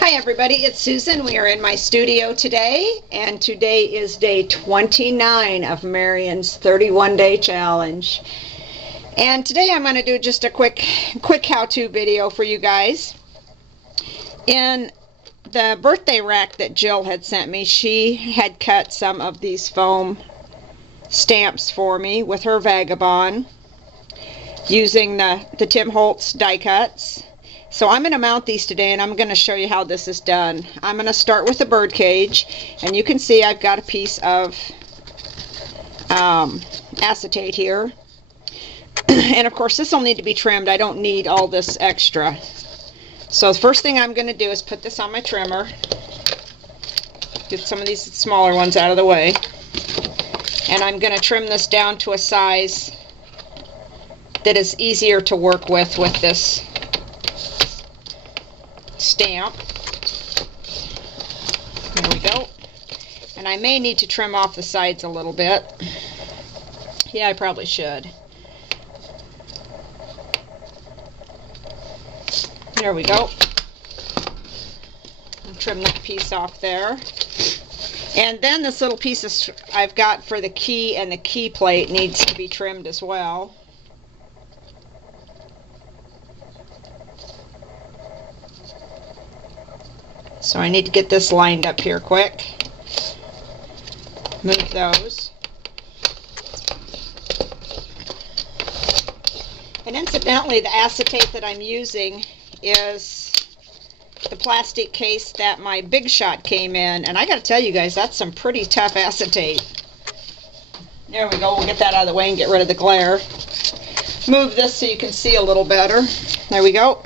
Hi everybody, it's Susan. We are in my studio today, and today is day 29 of Marion's 31-day challenge. And today I'm going to do just a quick how-to video for you guys. In the birthday rack that Jill had sent me, she had cut some of these foam stamps for me with her Vagabond using the Tim Holtz die cuts. So I'm going to mount these today, and I'm going to show you how this is done. I'm going to start with the bird cage, and you can see I've got a piece of acetate here. And of course this will need to be trimmed. I don't need all this extra. So the first thing I'm going to do is put this on my trimmer. Get some of these smaller ones out of the way. And I'm going to trim this down to a size that is easier to work with this stamp. There we go. And I may need to trim off the sides a little bit. Yeah, I probably should. There we go. I'll trim that piece off there. And then this little piece I've got for the key and the key plate needs to be trimmed as well. So I need to get this lined up here quick. Move those. And incidentally, the acetate that I'm using is the plastic case that my Big Shot came in. And I gotta tell you guys, that's some pretty tough acetate. There we go. We'll get that out of the way and get rid of the glare. Move this so you can see a little better. There we go.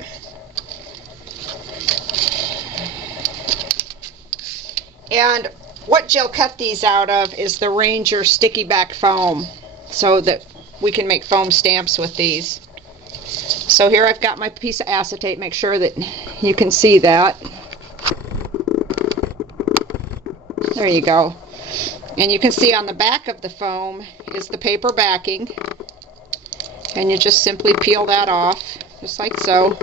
And what Jill cut these out of is the Ranger sticky back foam, so that we can make foam stamps with these. So here I've got my piece of acetate. Make sure that you can see that. There you go. And you can see on the back of the foam is the paper backing. And you just simply peel that off, just like so.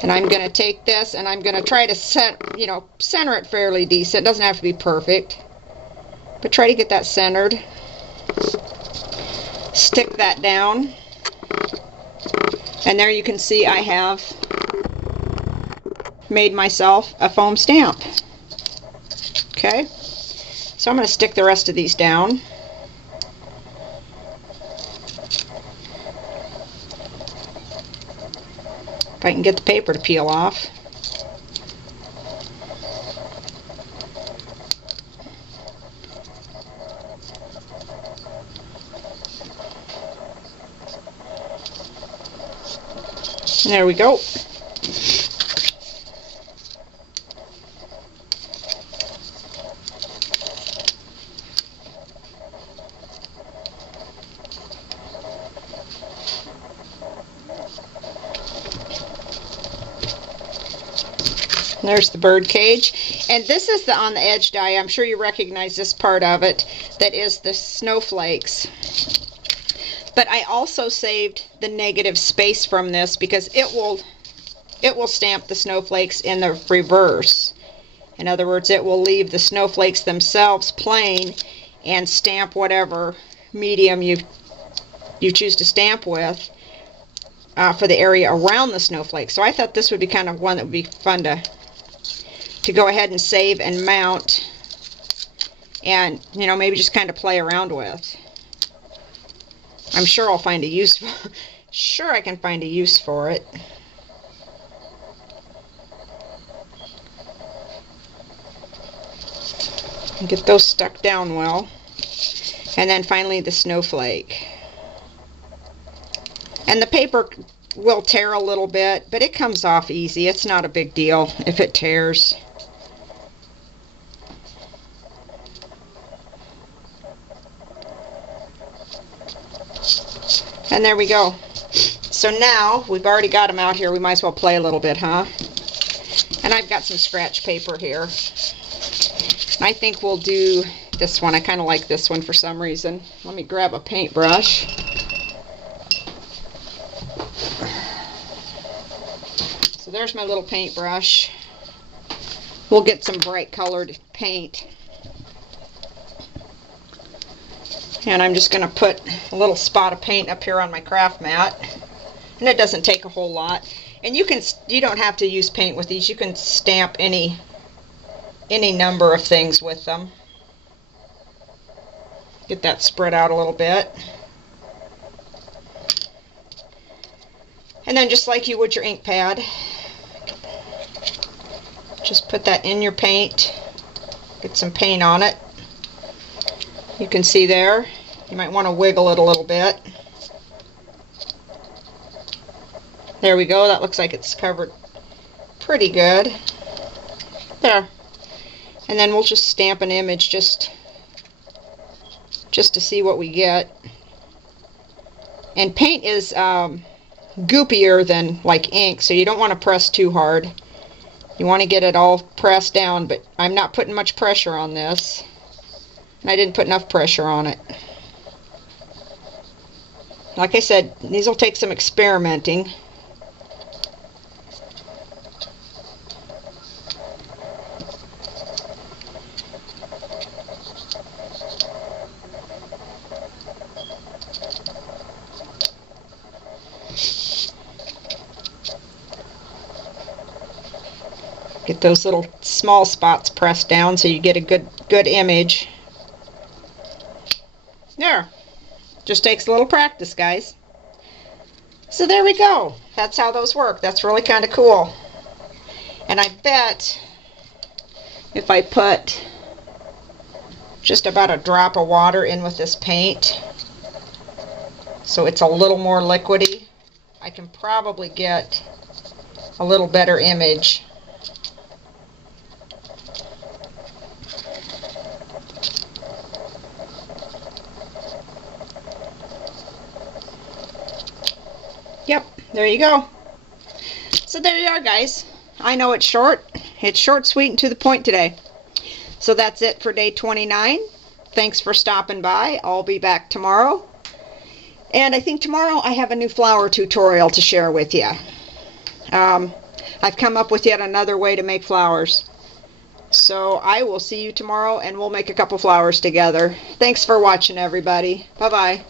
And I'm going to take this and I'm going to try to center it fairly decent. It doesn't have to be perfect, but try to get that centered. Stick that down. And there you can see I have made myself a foam stamp. Okay, so I'm going to stick the rest of these down. If I can get the paper to peel off. There we go. There's the bird cage. And this is the on the edge die. I'm sure you recognize this part of it. That is the snowflakes. But I also saved the negative space from this because it will stamp the snowflakes in the reverse. In other words, it will leave the snowflakes themselves plain and stamp whatever medium you choose to stamp with for the area around the snowflake. So I thought this would be kind of one that would be fun to go ahead and save and mount, and maybe just kind of play around with. I'm sure I'll find a use for sure I can find a use for it. And get those stuck down well. And then finally the snowflake. And the paper will tear a little bit, but it comes off easy. It's not a big deal if it tears. And there we go. So now we've already got them out here. We might as well play a little bit, huh? And I've got some scratch paper here. I think we'll do this one. I kind of like this one for some reason. Let me grab a paintbrush. So there's my little paintbrush. we'll get some bright colored paint. And I'm just going to put a little spot of paint up here on my craft mat. And it doesn't take a whole lot. And you don't have to use paint with these. You can stamp any number of things with them. Get that spread out a little bit. And then just like you would your ink pad, just put that in your paint. Get some paint on it. You can see there. You might want to wiggle it a little bit. There we go. That looks like it's covered pretty good. There. And then we'll just stamp an image just to see what we get. And paint is goopier than like ink, so you don't want to press too hard. You want to get it all pressed down, but I'm not putting much pressure on this. And I didn't put enough pressure on it. Like I said, these will take some experimenting. Get those little small spots pressed down so you get a good image. There. Just takes a little practice, guys. So there we go. That's how those work. That's really kind of cool. And I bet if I put just about a drop of water in with this paint, so it's a little more liquidy, I can probably get a little better image. Yep, there you go. So there you are, guys. I know it's short. It's short, sweet, and to the point today. So that's it for day 29. Thanks for stopping by. I'll be back tomorrow. And I think tomorrow I have a new flower tutorial to share with you. I've come up with yet another way to make flowers. So I will see you tomorrow and we'll make a couple flowers together. Thanks for watching, everybody. Bye-bye.